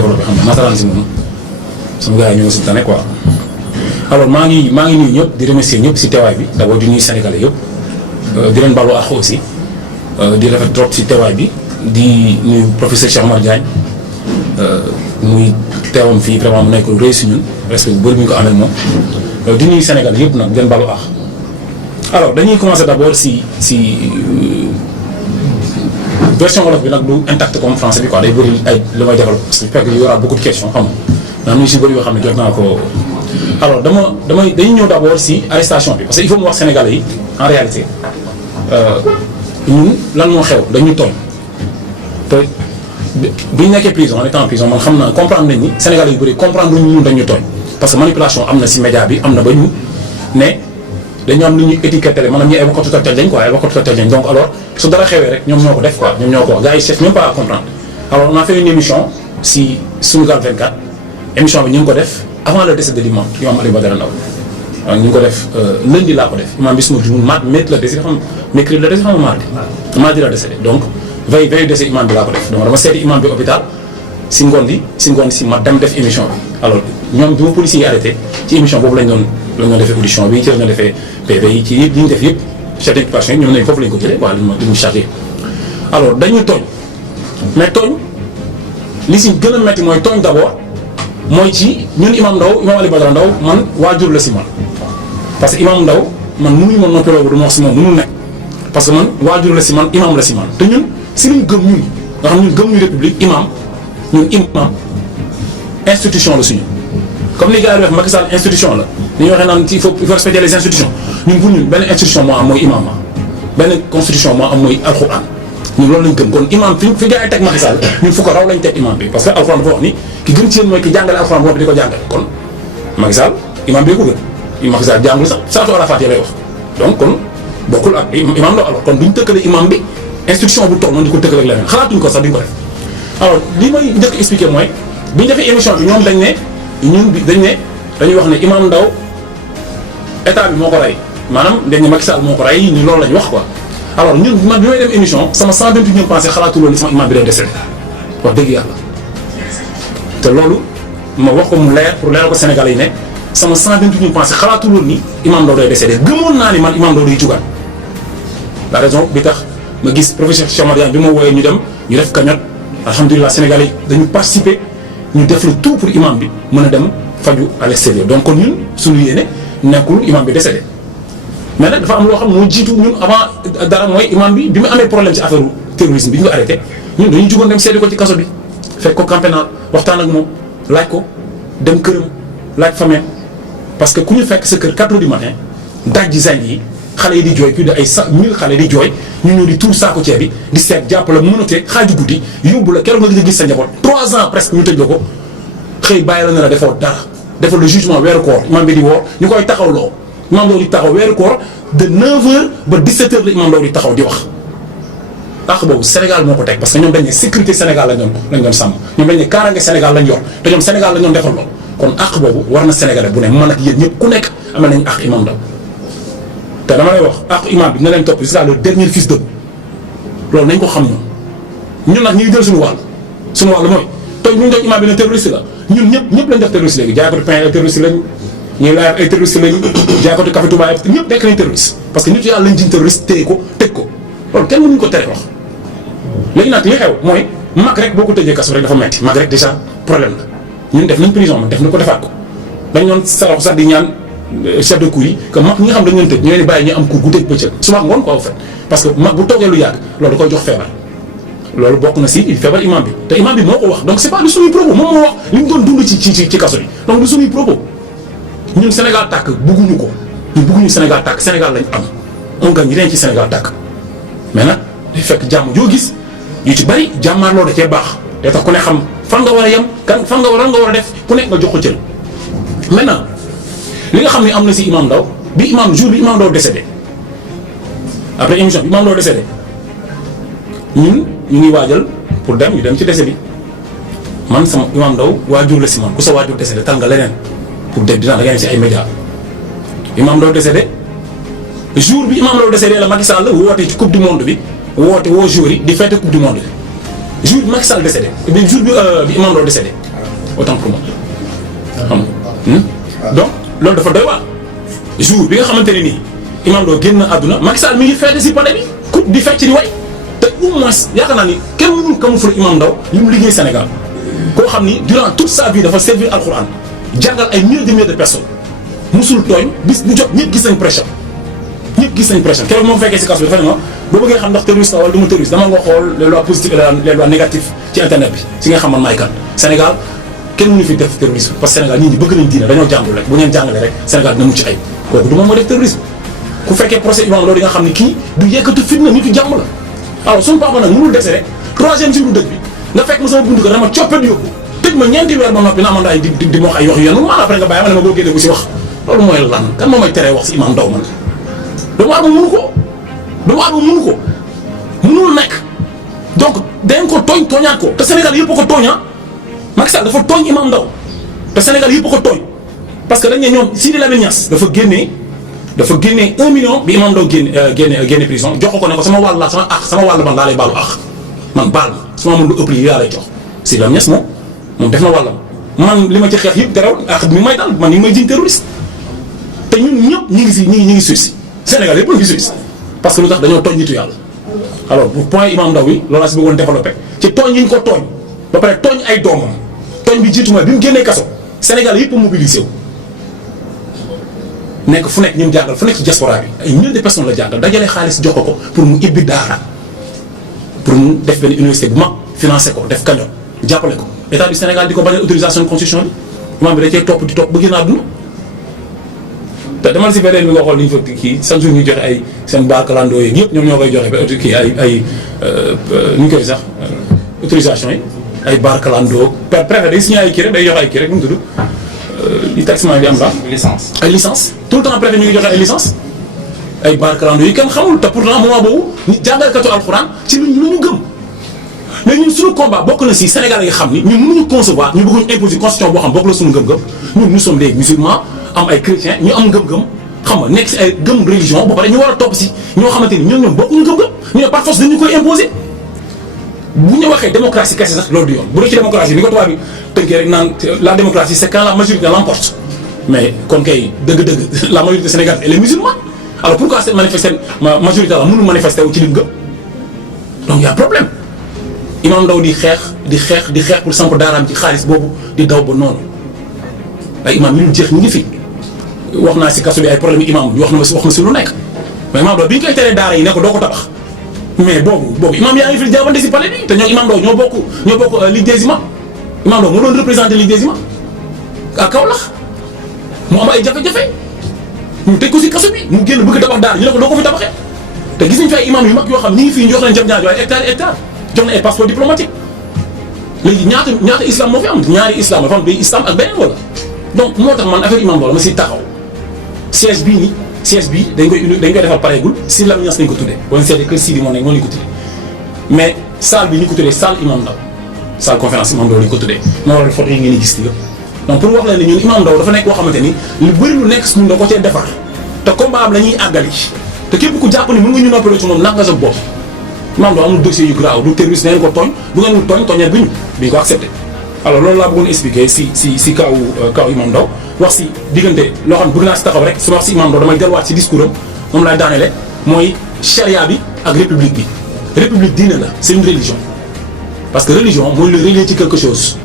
développé xam nga nasaraan si moom sama gars yi ñoo si tane quoi. alors maa ngi nuyu ñëpp di remercier ñëpp si teewaay bi d'abord di nuyu Sénégalais yëpp di leen balu àq aussi di rafet trop si teewaay bi di nuyu professeur Cheikh Omar Diagne muy teewam fii vraiment mu nekk lu rëy si ñun respect bu bëri bu ñu ko amee moom di nuyu Sénégal yëpp nag di leen balu àq. alors dañuy commencer d'abord si version wolof bi nag du intact comme français bi quoi day bëri ay lu may développer parce que fekk y aura beaucoup de questions xam nga am na si bëri yoo xam ne jot naa ko. alors dañuy ñëw d'abord si arrestation bi parce que il faut mu wax Sénégalais yi en réalité ñun lan moo xew dañu tooñ te bi ñu nekkee prison en étant en prison man xam naa comprendre nañ ni Sénégalais yu bëri comprendre luñu ñun dañu tooñ parce que manipulation am na si média bi am na ba ñu ne dañu am lu ñu étiqueté maanaam ñu ay waxatu toj lañ quoi ay waxatu toj lañ donc alors su dara xewee rek ñoom ñoo ko def quoi ñoom ñoo ko wax gars yi cherchent même pas à comprendre alors on a fait une émission si Sunugal 24 émission bi ñu ngi ko def avant le décès de l'imam Aliou Badara Ndao ñu ngi ko def lundi laa ko def imam bi suma jumul mercredi la décédé mercredi la décédé xam nga mardi la décédé donc veille décès imam bi laa ko def donc dama seeti imam bi hôpital si ngoon si ma dem def émission bi alors ñoom bi ma policiers yi arrêté ci émission boobu lañ doon defee audition bi ci lañ doon defee PV yi ci yëpp li ñu def yëpp chef d'inculpation yi ñoom nañ foofu lañ ko jëlee waaw li ñu chargé alors dañu tooñ mais tooñ li si gën a metti mooy tooñ d'abord mooy ci ñun imam Aliou Badara Ndao man waajur la si man parce que imam Ndao man mënuñu ma noppaloo du ma wax si moom mënul nekk parce que man waajur la si man imam la si man te ñun si luñ gëm ñun nga xam ñun gëm ñu république imam institution la suñu comme ni gars yi wax Macky Sall institution la ni ñu waxee naan il faut respecter les institutions ñun pour ñun benn institution moo am mooy imam benn constitution moo am mooy alxuraan ñun loolu lañ gëm kon imam fi gars yi teg Macky Sall ñun fu ko raw lañ teg imam bi parce que alxuraan dafa wax ni ki gën ci yéen mooy ki jàngale alxuraan boobu di ko jàngale kon Macky Sall imam bi ko gën Macky Sall jàngul sax saatu ala faatiha lay wax donc kon bokkul ak imam Ndao alors kon duñ tëkkale imam bi institution bu toog noonu di ko tëkkale ak leneen xalaatuñ ko sax duñ ko def alors li may njëkk expliquer mooy bi ñu defee émission bi ñoom dañuy wax ne imam Ndao état bi moo ko rey maanaam dañ ne Macky Sall moo ko rey ni loolu la ñu wax quoi alors ñun man bi may dem émission sama 128 pensé xalaatu loolu sama imam bi day décédé wax dëgg yàlla te loolu ma wax ko mu leer pour leeral ko Sénégalais yi ne sama 128 pensé xalaatu loolu ni imam Ndao day décédé gëmoon naa ni man imam Ndao day jugaat la raison bi tax ma gis professeur Cheikh Omar Diagne bi ma wooyee ñu dem ñu def cagnotte alhamdulilah Sénégalais yi dañu participer ñu def le tout pour imam bi mën a dem faju à l'extérieur donc kon ñun suñu yéene nekkul imam bi décédé mais nag dafa am loo xam moo jiitu ñun avant dara mooy imam bi mu amee problème ci affaire terrorisme bi ñu ko arrêté ñun dañuy jugoon dem seeti ko ci kaso bi fekk ko camp pénal waxtaan ak moom laaj ko dem këram laaj famille parce que ku ñu fekk sa kër 4 heures du matin daj ji zinc yi xale yi di jooy plus de ay 1000 xale di jooy ñu ñëw di tuur saako ceeb bi di seet jàpp la mënatee xaaju guddi yóbbu la keroog nga gis sa njaboot 3 ans presque ñu tëj la ko xëy bàyyi la ne la defoo dara defal le jugement weeru koor imam bi di woor ñu koy taxawloo imam Ndao di taxaw weeru koor de 9h ba 17h la imam Ndao di taxaw di wax. àq boobu Sénégal moo ko teg parce que ñoom dañ ne sécurité Sénégal lañ doon sàmm ñoom dañ ne kaaraange Sénégal lañ yor te ñoom Sénégal lañ doon defal lool kon àq boobu war na Sénégalais bu ne man ak yéen ñëpp ku nekk amal nañ àq imam Ndao te dama lay wax àq imam bi na leen topp jusqu'à le dernier fils de loolu nañ ko xam ñun nag ñu ngi jël suñu wàll mooy tey ñu ngi doon imam bi ne terroriste la ñun ñëpp lañ def terroriste léegi jaaykatu pain ay terroriste lañ ñuy laaj ay terroriste lañ jaaykatu café Touba ñëpp nekk nañ terroriste parce que nit yàlla lañ jiñ terroriste téye ko tëj ko loolu kenn mënuñu ko tere wax léegi nag li xew mooy mag rek boo ko tëjee kaso rek dafa metti mag rek déjà problème la ñun def nañ prison man def na ko defaat ko dañ doon saraxu sax di ñaan chef de cour yi que mag ñi nga xam dañ leen tëj ñu leen di bàyyi ñu am cour gu tëj bëccëg suba ngoon quoi au fait parce que mag bu toogee lu yàgg loolu da koy jox feebar loolu bokk na si feebar imam bi te imam bi moo ko wax donc c'est pas du suñuy propos moom moo wax li mu doon dund ci kaso bi donc du suñuy propos ñun Sénégal tàkk bugguñu ko ñun bugguñu Sénégal tàkk Sénégal lañ am on gagne rien ci Sénégal tàkk mais nag day fekk jàmm joo gis yu ci bari jàmmaarloo da cee baax day tax ku ne xam fan nga war a yem fan nga war a def ku nekk nga jox ko cër maintenant li nga xam ne am na si imam Ndao bi jour bi imam Ndao décédé après émission bi imam Ndao décédé ñun ñu ngi waajal pour ñu dem ci décès bi man sama imam Ndao waajur la si man ku sa waajur décédé tal nga leneen pour dem dinaa da ngay si ay médias imam Ndao décédé jour bi imam Ndao décédé la Macky Sall woote ci coupe du monde bi woo joueurs yi di fête coupe du monde bi jour bi Macky Sall décédé jour bi imam Ndao décédé autant pour moi xam nga donc loolu dafa doy waar jour bi nga xamante ne nii Imam Ndao génn àdduna Macky Sall mi ngi feete si palais bi ku di fecc di way te au moins yaakaar naa ni kenn mënul camoufler Imam Ndao li mu liggéey Sénégal koo xam ni durant toute sa vie dafa servir alxuraan jàngal ay milliers de personnes musul tooñ bis bu jot ñëpp gis nañ pression ñëpp gis nañ pression keroog moo fekkee si kaso bi dafa ne ma boo bëggee xam ndax terroriste la wala du ma terroriste dama nga xool les lois positives et les lois négatives ci internet bi si nga xam man maay kan Sénégal kenn mënu fi def terrorisme parce que Sénégal nit ñi bëgg nañ diine dañoo jàngul rek bu ngeen jàngalee rek Sénégal dina mucc ay kooku du moom moo def terrorisme ku fekkee procès Imam Ndao di nga xam ni kii du yekkatu fitna nitu jàmm la alors suñu papa nag mënul dese rek 3e jour dëj bi nga fekk ma sama buntu ko dama coppet yóbbu tëj ma ñeenti weer ba noppi na amoon ay di wax ay wax yu yenu maanaam après nga bàyyi ma ne ma boo génnee bu si wax loolu mooy lan kan moo may teree wax si Imam Ndao man doomu aadama mënu ko doomu aadama mënu ko mënul nekk donc dañ ko tooñ tooñaat ko te Sénégal yëpp ko tooñaa Macky Sall dafa tooñ Imam Ndao te Sénégal yëpp ko tooñ parce que dañ ne ñoom Sidi Lamine Niass dafa génnee 1 million bi Imam Ndao génne prison jox ko ne ko sama wàll la sama wàll man laa lay baalu ax man baal ma su ma amoon lu ëpp lii yaa lay jox Sidi Lamine Niass moom def na wàllam man li ma ci xeex yëpp terewul ak mi may dal man ni may jiñ terroriste te ñun ñëpp ñi ngi Suisse Sénégal yëpp ngi Suisse parce que lu tax dañoo tooñ nitu yàlla alors bu point Imam Ndao yi loolu laa si bëggoon développé ci tooñ yi ñu ko tooñ ba pare tooñ ay doomam tooñ bi jiitu mooy bi mu génnee kaso Sénégal yëpp mobilisé wu nekk fu nekk ñu mu jàngal fu nekk ci diaspora bi ay milliers de personnes la jàngal dajale xaalis jox ko pour mu ibbi daara pour mu def benn université bu mag financé ko def kañoon jàppale ko état du Sénégal di ko bañal autorisation de construction bi imam bi da cee topp di topp ba génn àdduna te demal si beneen bi nga xool li ñu fa kii chaque jour ñu joxe ay seen baar kalandoo yeeg yëpp ñoom ñoo koy joxe ba kii ay nu ñu koy sax autorisation yi ay baar kalandoo préfet day signé ay kii rek day joxe ay kii rek nu mu tudd li taxement bi am la licence ay licence tout le temps préfet ñu ngi joxe ay licence ay baar kalandoo yi kenn xamul te pourtant moment boobu ñu jàngalkatu alxuraan ci lu ñu gëm léegi ñun suñu combat bokk na si Sénégal yi xam ni ñun mënuñu concevoir ñu bëgguñu imposer constitution boo xam bokk la suñu ngëm-ngëm ñun nous sommes des musulmans am ay chrétiens ñu am ngëm-ngëm xam nga nekk si ay gëm religion ba pare ñu war a topp si ñoo xamante ni ñoom bokkuñu ngëm-ngëm ñu ne par force dañu koy imposer bu ñu waxee démocratie kese sax loolu du yoon bu dee ci démocratie ni ko tubaab bi tënkee rek naan la démocratie c'est quand la majorité l'emporte mais kon kay dëgg-dëgg la majorité sénégalaise elle est musulmane alors pourquoi cette majorité la mënul manifester wu ci li mu gëm donc y a problème Imam Ndao di xeex pour samp daaraam ci xaalis boobu di daw ba noonu ay imam yi ñu jeex ñu ngi fi wax naa si kaso bi ay problème imam wax ma si lu nekk mais Imam Ndao bi ñu koy teree daara yi ne ko doo ko tabax mais boobu imam yaa ngi fi jaabante si palais bi te ñoo Imam Ndao ñoo bokk Ligue des imams Imam Ndao moo doon représenté Ligue des imams à Kaolack mu am ay jafe-jafe ñu teg ko si kaso bi mu génn bëgg tabax daara ñu ne ko doo ko fi tabaxee te gis nañ fi ay imam yu mag yoo xam ñi ngi fii ñu jox leen jam-ñaajo ay hectare jox na ay passeport diplomatique léegi ñaata islam moo fi am ñaari islam dafa am bay islam ak beneen wala donc moo tax man affaire Imam Ndao la ma si taxaw siège bii dañ koy defar pareegul si Lamine Niass lañ ko tuddee boo leen seetee kër Sidi moom lañ ko tuddee mais salle bi ñu ko tuddee salle Imam Ndao salle conférence Imam Ndao lañ ko tuddee moo waral photo yi ngeen di gis nii yëpp donc pour wax leen ne ñun Imam Ndao dafa nekk koo xamante ni lu bëri lu nekk suñu da ko cee defar te combat am la ñuy àggali te képp ku jàpp ni mën nga ñu noppaloo ci moom naka nga sa bopp Imam Ndao amul dossier yu grave du terroriste neen ko tooñ bu ngeen wut tooñeet bi ñu ko accepté alors loolu laa bëggoon expliquer si kaw Imam Ndao wax si diggante loo xam ne bëgg naa si taxaw rek su ma wax si Imam Ndao damay delluwaat si discours am moom laay daanele mooy charia bi ak république bi république diine la c'est une religion parce que religion mooy le relier ci quelque chose